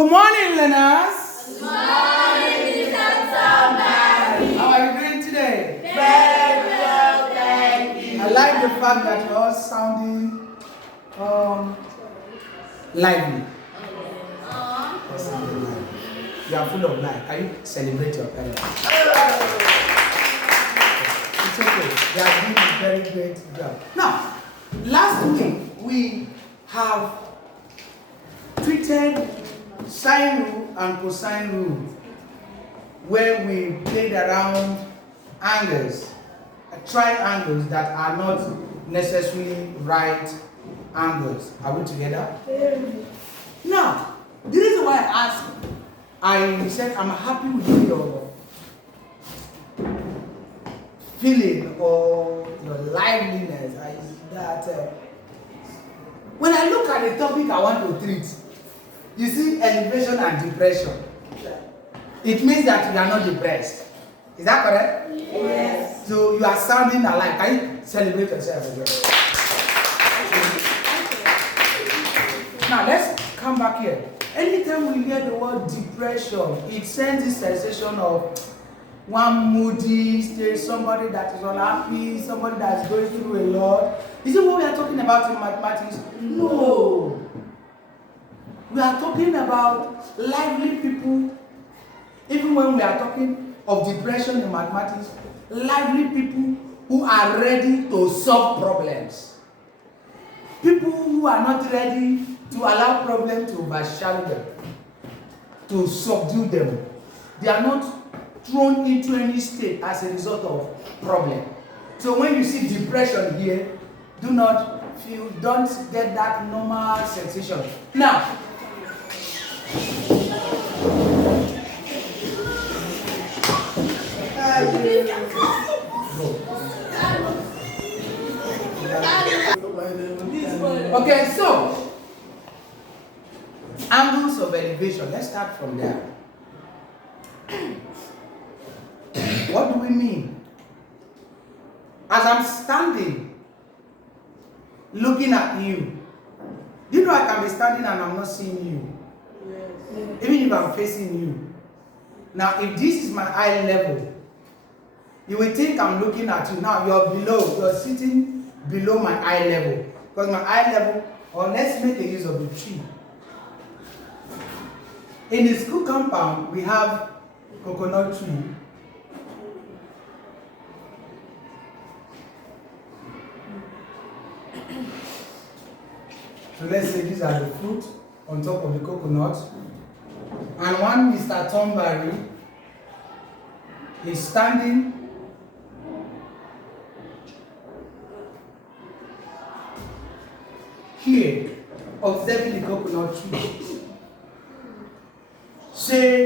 Good morning, learners. Good morning, Mr. Somebody. How are you doing today? Very well, thank you. I like the fact that you're all sounding lively. You're sounding lively. You are full of life. Can you celebrate your parents? It's okay. They are doing a very great job. Now, last week we have treated sine rule and cosine rule, where we played around angles, triangles that are not necessarily right angles. Are we together? Now, the reason why I asked, I said I'm happy with your feeling or your liveliness. When I look at the topic I want to treat, you see elevation and depression. It means that you are not depressed. Is that correct? Yes. So you are sounding alive. Can you celebrate yourself again? Now let's come back here. Anytime we hear the word depression, it sends this sensation of one moody state, somebody that is unhappy, somebody that is going through a lot. Is it what we are talking about in mathematics? No. We are talking about lively people. Even when we are talking of depression in mathematics, lively people who are ready to solve problems. People who are not ready to allow problems to overshadow them, to subdue them. They are not thrown into any state as a result of problem. So when you see depression here, don't get that normal sensation. Now, okay, so angles of elevation. Let's start from there. What do we mean? As I'm standing, looking at you, do you know I can be standing and I'm not seeing you? Yes. Even if I'm facing you. Now, if this is my eye level, you will think I'm looking at you. Now, you're sitting below my eye level. Because my eye level, or let's make a use of the tree. In the school compound, we have coconut tree. So let's say these are the fruit on top of the coconut. And one Mr. Thornberry is standing here observing the coconut tree.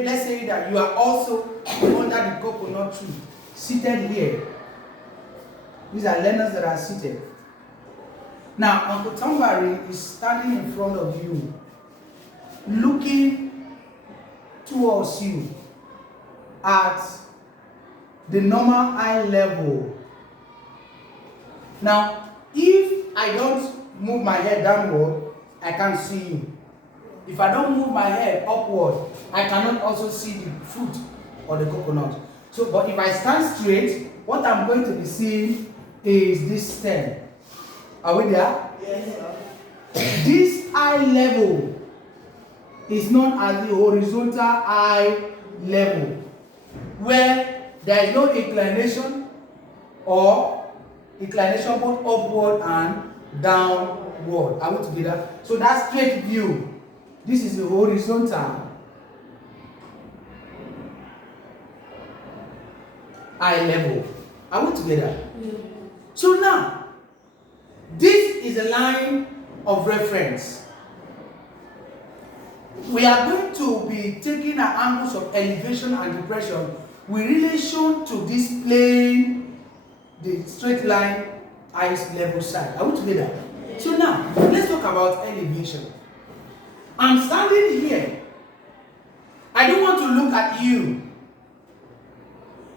Let's say that you are also under the coconut tree, seated here. These are learners that are seated. Now, Uncle Thornberry is standing in front of you, looking towards you at the normal eye level. Now, if I don't move my head downward, I can't see you. If I don't move my head upward, I cannot also see the fruit or the coconut. So, but if I stand straight, what I'm going to be seeing is this stem. Are we there? Yes, sir. This eye level is known as the horizontal eye level, where there is no inclination or inclination both upward and downward. Are we together? So that straight view, this is the horizontal eye level. Are we together? Mm-hmm. So now, this is a line of reference. We are going to be taking our angles of elevation and depression with relation to this plane, the straight line, eyes level side. Are we together? So now, let's talk about elevation. I'm standing here. I don't want to look at you.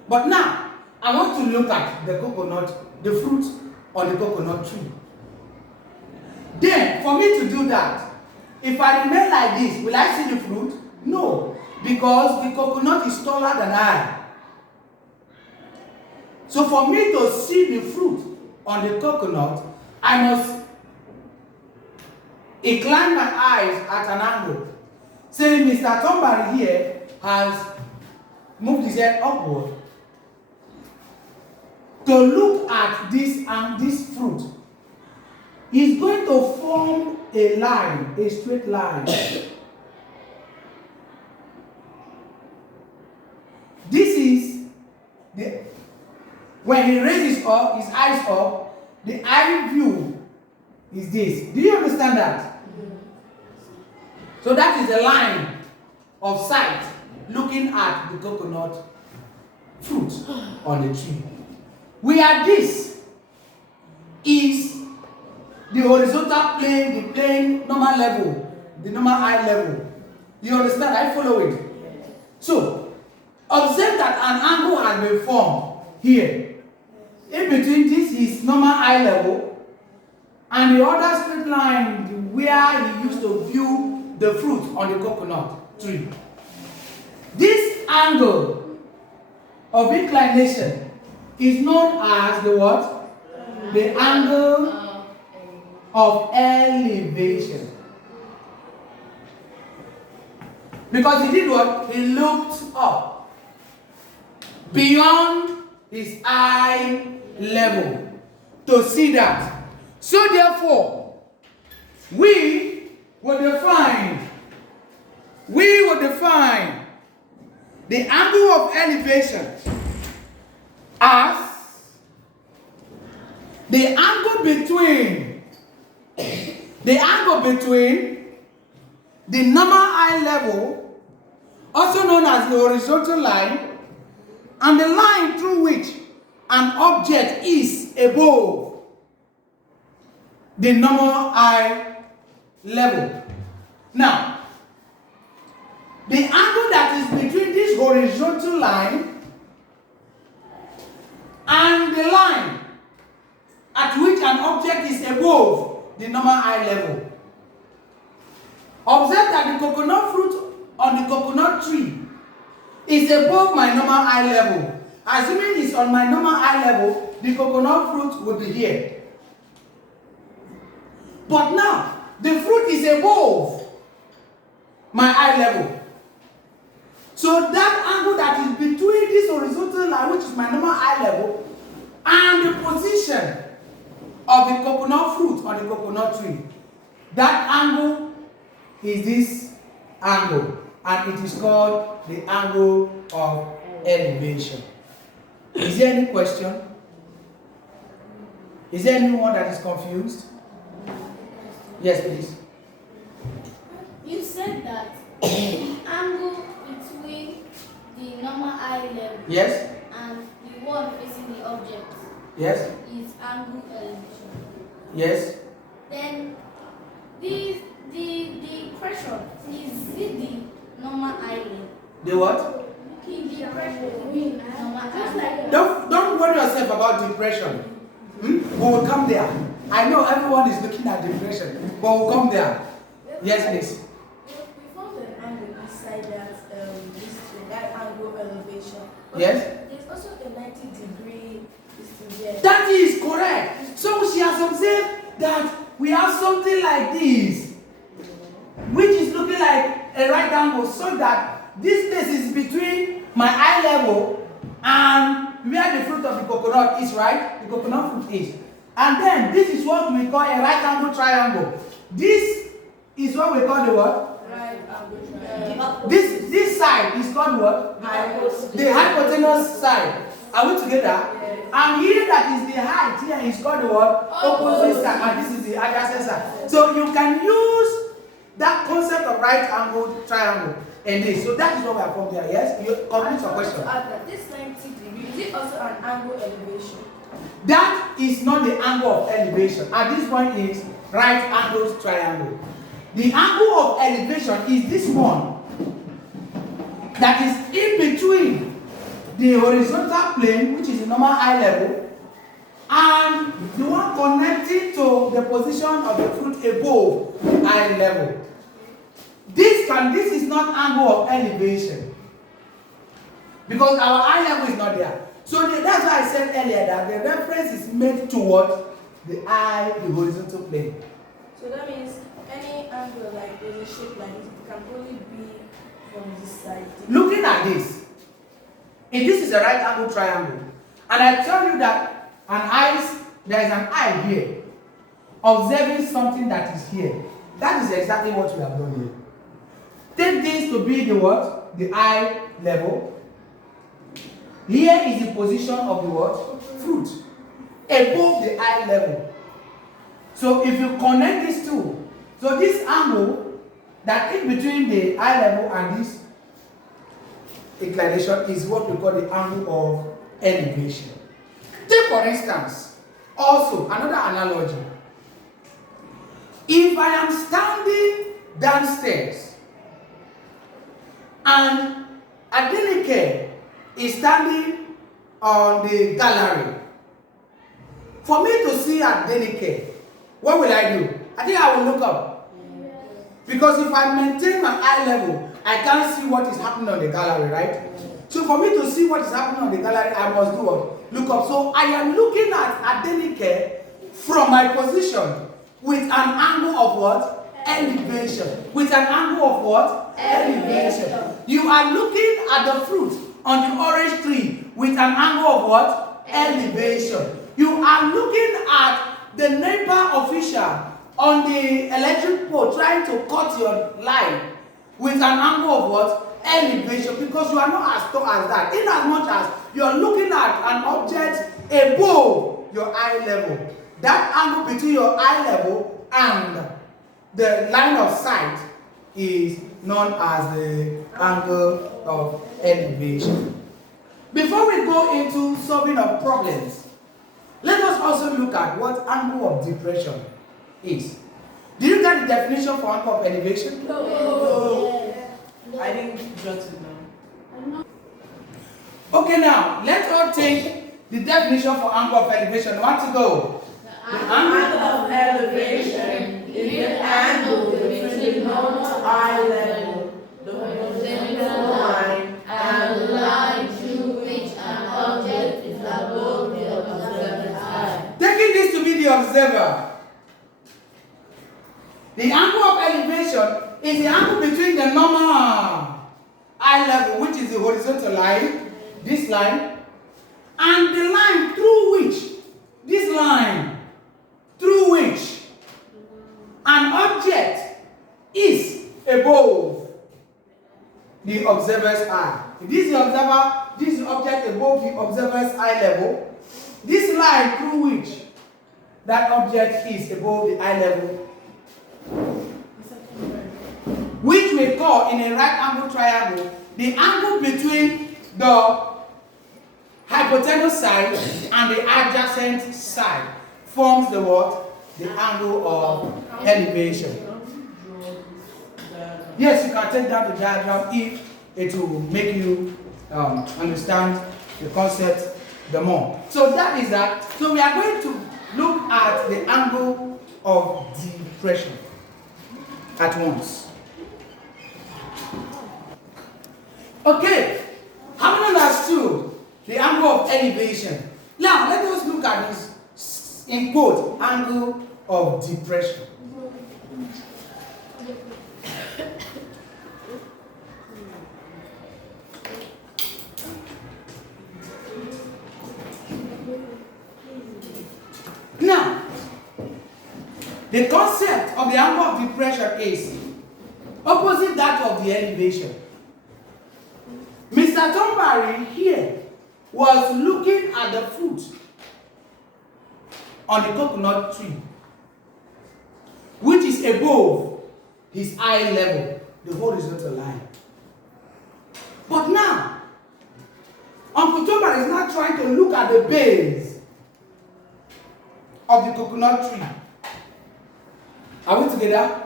But now, I want to look at the coconut, the fruit on the coconut tree. Then, for me to do that, if I remain like this, will I see the fruit? because the coconut is taller than I. So for me to see the fruit on the coconut, I must incline my eyes at an angle. Say Mr. Tombari here has moved his head upward to look at this and this fruit. He's going to form a line, a straight line. This is the, when he raises up his eyes up, the eye view is this. Do you understand that? So that is the line of sight looking at the coconut fruit on the tree. Where this is the horizontal plane, the plane normal level, the normal eye level. You understand? I follow it. So, observe that an angle has been formed here. In between this is normal eye level, and the other straight line where he used to view the fruit on the coconut tree. This angle of inclination is known as the what? The angle of elevation. Because he did what? He looked up beyond his eye level to see that. So therefore, we will define the angle of elevation as the angle between the normal eye level, also known as the horizontal line, and the line through which an object is above the normal eye level. Now, the angle that is between this horizontal line and the line at which an object is above the normal eye level. Observe that the coconut fruit on the coconut tree is above my normal eye level. Assuming it's on my normal eye level, the coconut fruit will be here. But now, the fruit is above my eye level. So that angle that is between this horizontal line, which is my normal eye level, and the position of the coconut fruit on the coconut tree, that angle is this angle, and it is called the angle of elevation. Is there any question? Is there anyone that is confused? Yes, please. You said that the angle between the normal eye level Yes. and the one facing the object Yes. is angle elevation. Yes. Then the pressure is the normal eye level. The what? The pressure is the normal eye level. Don't worry yourself about depression. We will come there. I know everyone is looking at depression, but we'll come there. Yes, please. We found an angle beside that angle elevation. But Yes. there's also a 90-degree distance there. That is correct. So she has observed that we have something like this, which is looking like a right angle, so that this place is between my eye level and where the fruit of the coconut is, right? The coconut fruit is. And then this is what we call a right angle triangle. This is what we call the what? Right angle. This side is called what? The hypotenuse side. Are we together? Yes. And here that is the height here is called the what? Opposite side. And this is the adjacent side. So you can use that concept of right angle triangle in this. So that is what we are from here. Yes? You complete your question. To add that this 90 degrees, is it also an angle elevation? That is not the angle of elevation. At this point is right angle triangle. The angle of elevation is this one that is in between the horizontal plane, which is the normal eye level, and the one connecting to the position of the fruit above eye level. This this is not angle of elevation. Because our eye level is not there. So that's why I said earlier that the reference is made toward the eye, the horizontal plane. So that means any angle like with a shape like this can only be from this side. Looking at this, if this is a right angle triangle, and I tell you that there is an eye here, observing something that is here, that is exactly what we have done here. Take this to be the what? The eye level. Here is the position of the what? Fruit. Above the eye level. So if you connect these two, so this angle that in between the eye level and this inclination is what we call the angle of elevation. Take for instance, also another analogy. If I am standing downstairs and Adenike is standing on the gallery, for me to see Adenike, what will I do? I think I will look up. Because if I maintain my eye level, I can't see what is happening on the gallery, right? So for me to see what is happening on the gallery, I must do what? Look up. So I am looking at Adenike from my position with an angle of what? Elevation. With an angle of what? Elevation. You are looking at the fruit on the orange tree with an angle of what? Elevation. You are looking at the NEPA official on the electric pole trying to cut your line with an angle of what? Elevation. Because you are not as tall as that. In as much as you are looking at an object above your eye level. That angle between your eye level and the line of sight is known as the angle of elevation. Before we go into solving of problems, let us also look at what angle of depression is. Did you get the definition for angle of elevation? No. I didn't jot it down. Okay, now let's all take the definition for angle of elevation. Want to go? The angle of elevation is the angle between the normal eye level, the horizontal line, and the line through which an object is above the observer's eye. Taking this to be the observer. The angle of elevation is the angle between the normal eye level, which is the horizontal line, this line, and the line through which, this line, through which an object is above the observer's eye. If this is the observer, this is the object above the observer's eye level. This line through which that object is above the eye level, which we call in a right angle triangle the angle between the hypotenuse side and the adjacent side, forms the what? The angle of elevation. Yes, you can take down the diagram if it will make you understand the concept the more. So that is that. So we are going to look at the angle of depression at once. Okay, having understood the angle of elevation, now let us look at this, in quote, angle of depression. Now, the concept of the angle of depression is opposite that of the elevation. Mr. Thornberry here was looking at the fruit on the coconut tree, which is above his eye level, the horizontal line. But now, Uncle Thornberry is now trying to look at the base of the coconut tree. Are we together?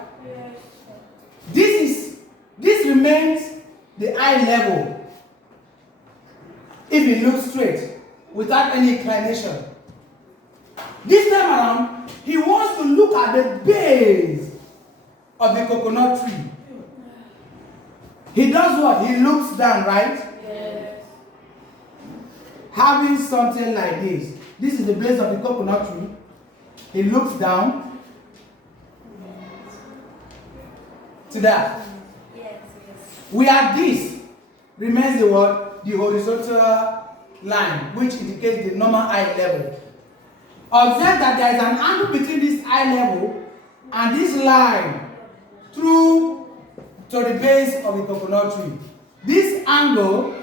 Yes. This remains the eye level if it looks straight without any inclination. This time around, he wants to look at the base of the coconut tree. He does what? He looks down, right? Yes. Having something like this. This is the base of the coconut tree. He looks down to that. Yes. Where this remains the what? The horizontal line, which indicates the normal eye level. Observe that there is an angle between this eye level and this line through to the base of the coconut tree. This angle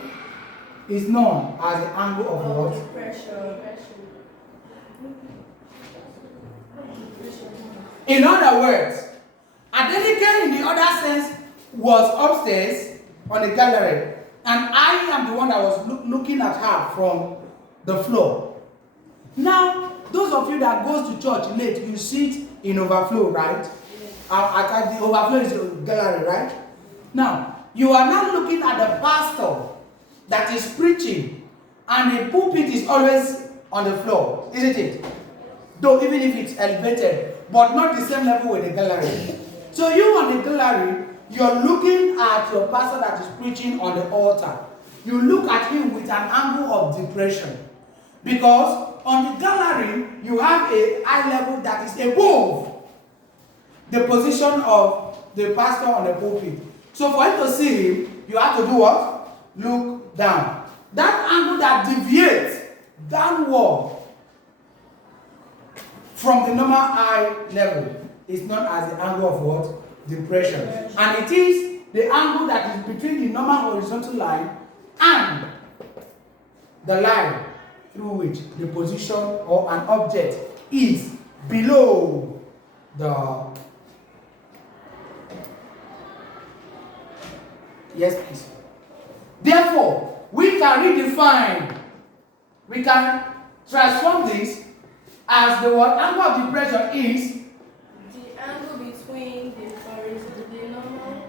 is known as the angle of what? Pressure. In other words, Adenike in the other sense was upstairs on the gallery, and I am the one that was looking at her from the floor. Now, those of you that goes to church late, you sit in overflow, right? At the overflow is the gallery, right? Now, you are now looking at the pastor that is preaching, and the pulpit is always on the floor, isn't it? Though even if it's elevated, but not the same level with the gallery. So you on the gallery, you're looking at your pastor that is preaching on the altar. You look at him with an angle of depression. Because on the gallery, you have an eye level that is above the position of the pastor on the pulpit. So for you to see him, you have to do what? Look down. That angle that deviates downward from the normal eye level is known as the angle of what? Depression. And it is the angle that is between the normal horizontal line and the line through which the position or an object is below the... Yes, please. Therefore, we can redefine, we can transform this as the what angle of depression is The angle between the horizontal and the normal.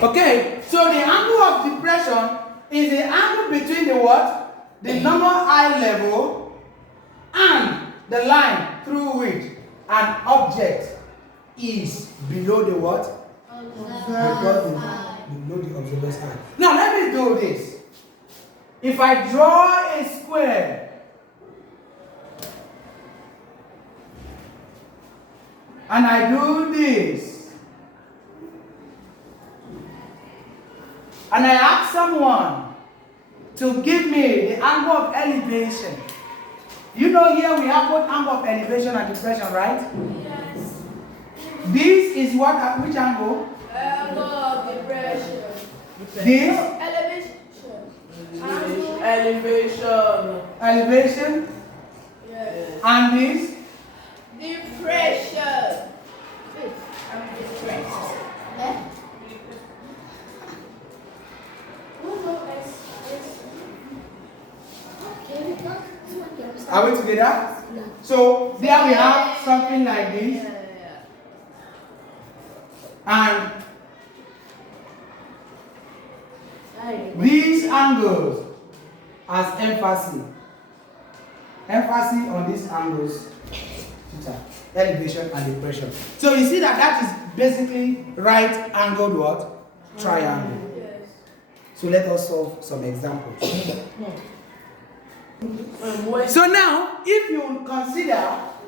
okay. So the angle of depression is the angle between the what? The normal eye level and the line through which an object is below the what? Below the observer's eye. Now let me do this. If I draw a square and I do this, and I ask someone to give me the angle of elevation. You know here we have both angle of elevation and depression, right? Yes. This is what, which angle? Angle of depression. This? Elevation. Elevation. Elevation. Yes. And this? Depression. I'm depressed. Are we together? So there we have something like this. And these angles as emphasis. Emphasis on these angles. Elevation and depression. So you see that is basically right angled what? Triangle. Yes. So let us solve some examples. So now, if you consider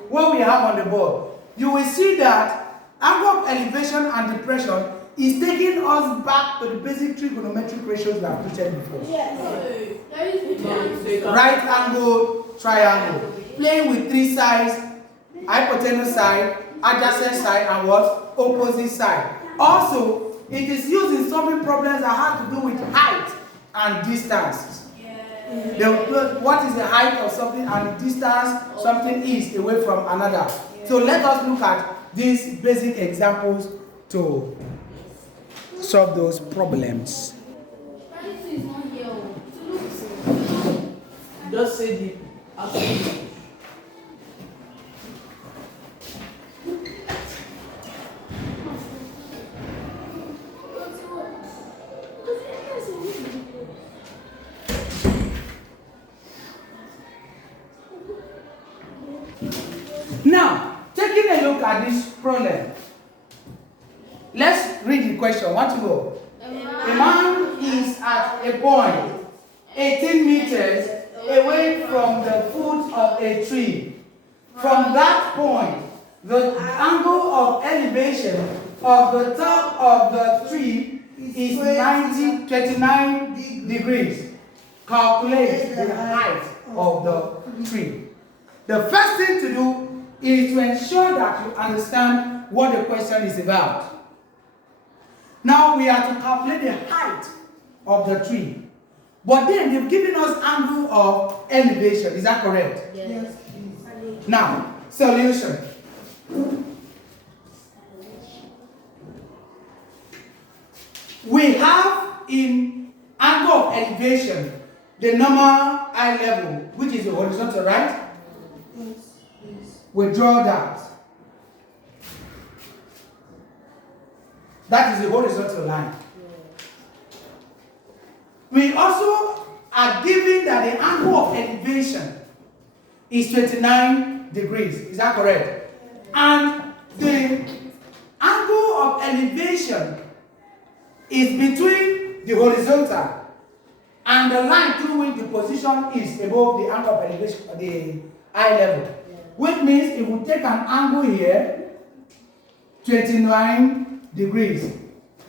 what we have on the board, you will see that angle of elevation and depression is taking us back to the basic trigonometric ratios we have treated before. Yes. Right angle, triangle. Playing with three sides, hypotenuse side, adjacent side, and what? Opposite side. Also, it is used in solving problems that have to do with height and distance. What is the height of something and the distance something is away from another. So let us look at these basic examples to solve those problems. Just say the absolute. Now, taking a look at this problem, let's read the question. Want to go? Imagine a point 18 meters away from the foot of a tree. From that point, the angle of elevation of the top of the tree is 29 degrees. Calculate the height of the tree. The first thing to do is to ensure that you understand what the question is about. Now we are to calculate the height of the tree. But then they've given us angle of elevation. Is that correct? Yes. Now, solution. We have in angle of elevation the normal eye level, which is the horizontal, right? Yes. We draw that. That is the horizontal line. We also are given that the angle of elevation is 29 degrees. Is that correct? And the angle of elevation is between the horizontal and the line through which the position is above the angle of elevation, the eye level. Which means if we take an angle here, 29 degrees, it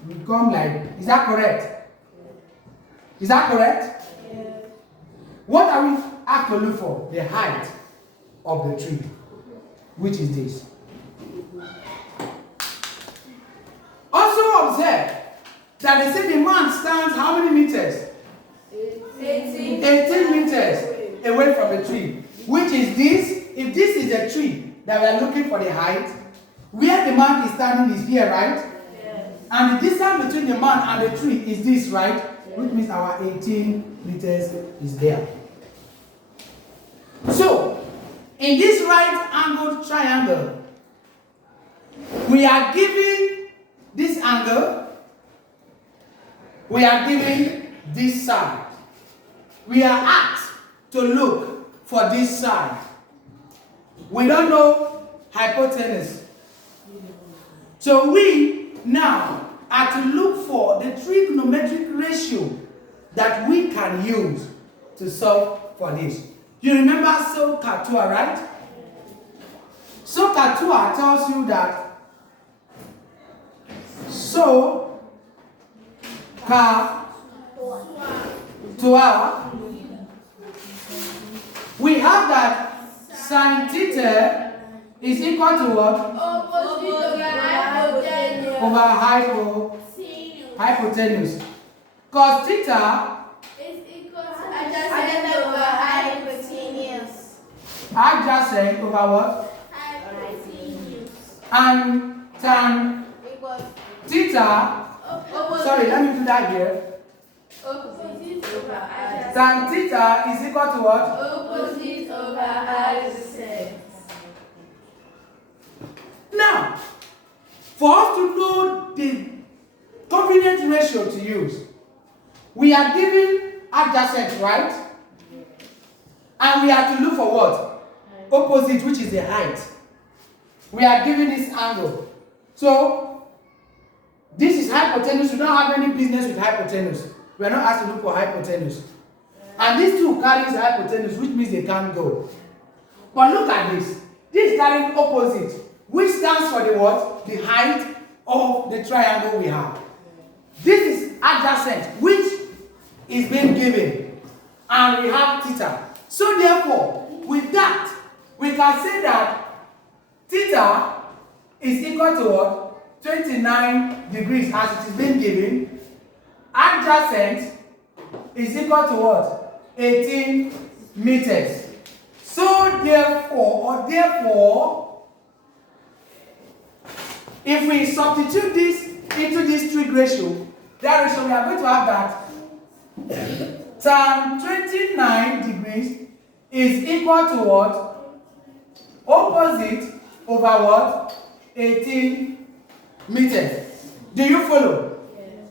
will come like, is that correct? Is that correct? Yes. What are we have to look for? The height of the tree, which is this. Also observe that they say the man stands how many meters? 18 meters away from the tree, which is this. If this is the tree that we are looking for the height, where the man is standing is here, right? Yes. And the distance between the man and the tree is this, right? Which means our 18 meters is there. So, in this right angled triangle, we are given this angle, we are given this side. We are asked to look for this side. We don't know hypotenuse. So we now are to look for the trigonometric ratio that we can use to solve for this. You remember SOHCAHTOA, right? SOHCAHTOA tells you that SOHCAHTOA, we have that sin theta is equal to what? Opposite over hypotenuse. Over hypotenuse. Cos theta Is equal to adjacent over hypotenuse. adjacent over what? Hypotenuse. And tan Equals theta, sorry, let me do that here. opposite over adjacent. Tan theta is equal to what? Opposite over adjacent. Now, for us to know the convenient ratio to use, we are given adjacent, right? And we have to look for what? Opposite, which is the height. We are given this angle. So, this is hypotenuse. We don't have any business with hypotenuse. We are not asked to look for hypotenuse. And these two carries hypotenuse, which means they can't go. But look at this. This is carrying opposite, which stands for the what? The height of the triangle we have. This is adjacent, which is being given. And we have theta. So therefore, with that, we can say that theta is equal to what? 29 degrees as it is being given. Adjacent is equal to what? 18 meters. So therefore, if we substitute this into this trig ratio, that ratio we are going to have that tan 29 degrees is equal to what? Opposite over what? 18 meters. Do you follow? Yes.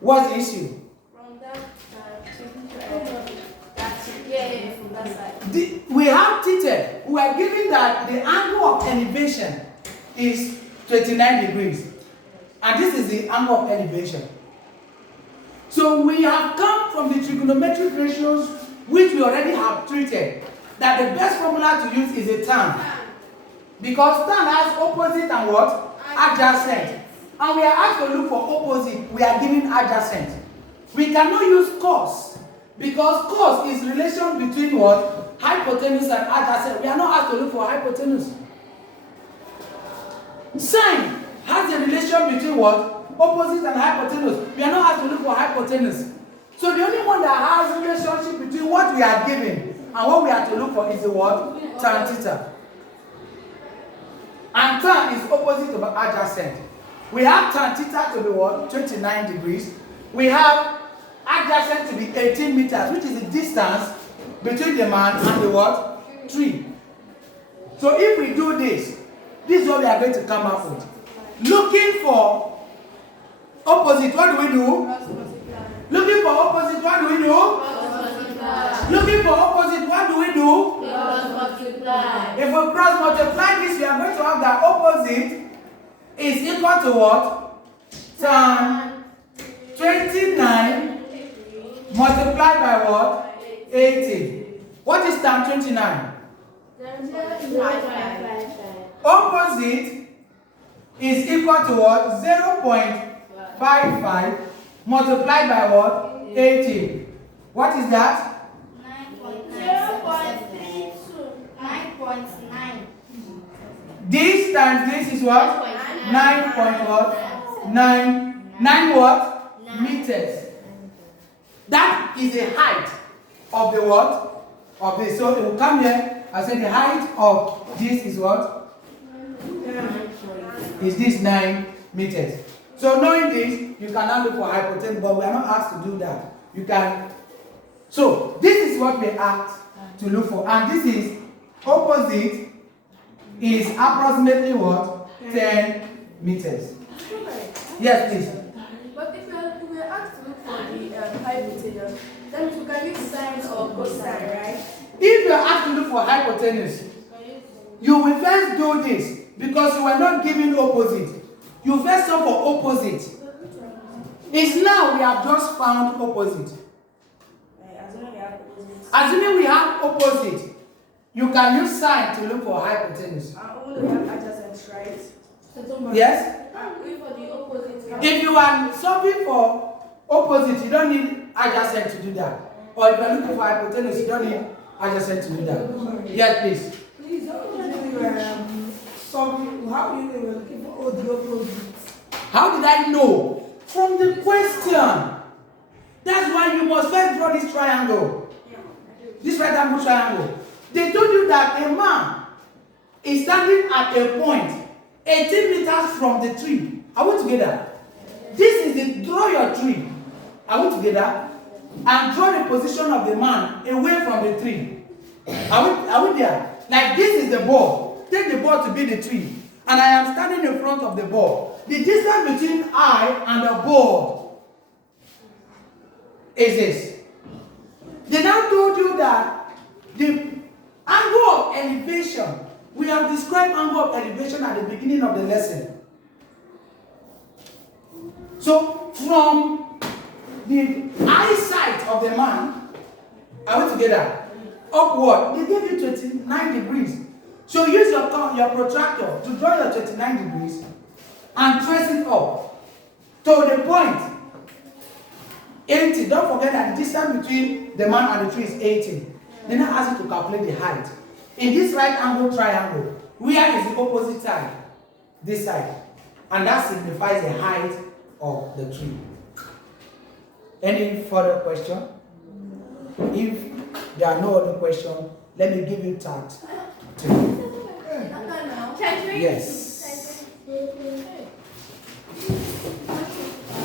What's the issue? From that yeah, from that side. We have theta. We are given that the angle of elevation is 29 degrees. And this is the angle of elevation. So we have come from the trigonometric ratios which we already have treated, that the best formula to use is a tan. Because tan has opposite and what? Adjacent. And we are asked to look for opposite. We are given adjacent. We cannot use cos. Because cos is relation between what? Hypotenuse and adjacent. We are not asked to look for hypotenuse. Sine has a relation between what? Opposite and hypotenuse. We are not asked to look for hypotenuse. So the only one that has a relationship between what we are given and what we have to look for is the what? Tan theta. And tan is opposite of adjacent. We have tan theta to be what? 29 degrees. We have adjacent to be 18 meters, which is the distance between the man and the what? Tree. So if we do this, this is what we are going to come up with. Looking for opposite, what do we do? Looking for opposite, what do we do? Looking for opposite, what do we do? If we cross multiply this, we are going to have that opposite is equal to what? Tan 29 multiplied by what? 80. What is tan 29? Opposite is equal to what? 0.55 multiplied by what? 80. What is that? 9.9. This times this is what? 9 point what? 9 what? Meters. That is the height of the what? Of this. So it will come here and say the height of this is what? Is this 9 meters. So knowing this, you can now look for hypotenuse, but we are not asked to do that. You can. So this is what we asked to look for, and this is opposite is approximately what? 10 meters. Yes, please. But if we are asked to look for the hypotenuse, that means we can use sine or cosine, right? If you are asked to look for hypotenuse, you will first do this because you were not given opposite. You first look for opposite. It's now we have just found opposite. Assuming we have opposite, you can use sine to look for hypotenuse. Only we have adjacent, right? Yes? For the opposite. If you are solving for opposite, you don't need adjacent to do that. Or if you are looking for hypotenuse, you don't need adjacent to do that. Yes, please. Please, how do you know we're looking for all the opposites? How did I know? From the question. That's why you must first draw this triangle. This right angle triangle. They told you that a man is standing at a point 18 meters from the tree. Are we together? This is the draw your tree. Are we together? And draw the position of the man away from the tree. Are we there? Like this is the ball. Take the ball to be the tree. And I am standing in front of the ball. The distance between I and the ball is this. They now told you that the angle of elevation, we have described angle of elevation at the beginning of the lesson. So from the eyesight of the man, are we together? Upward, they gave you 29 degrees. So use your protractor to draw your 29 degrees and trace it up to the point 80. Don't forget that the distance between the man and the tree is 80. They now ask you to calculate the height. In this right angle triangle, where is the opposite side? This side. And that signifies the height of the tree. Any further question? If there are no other questions, let me give you tact. Yes.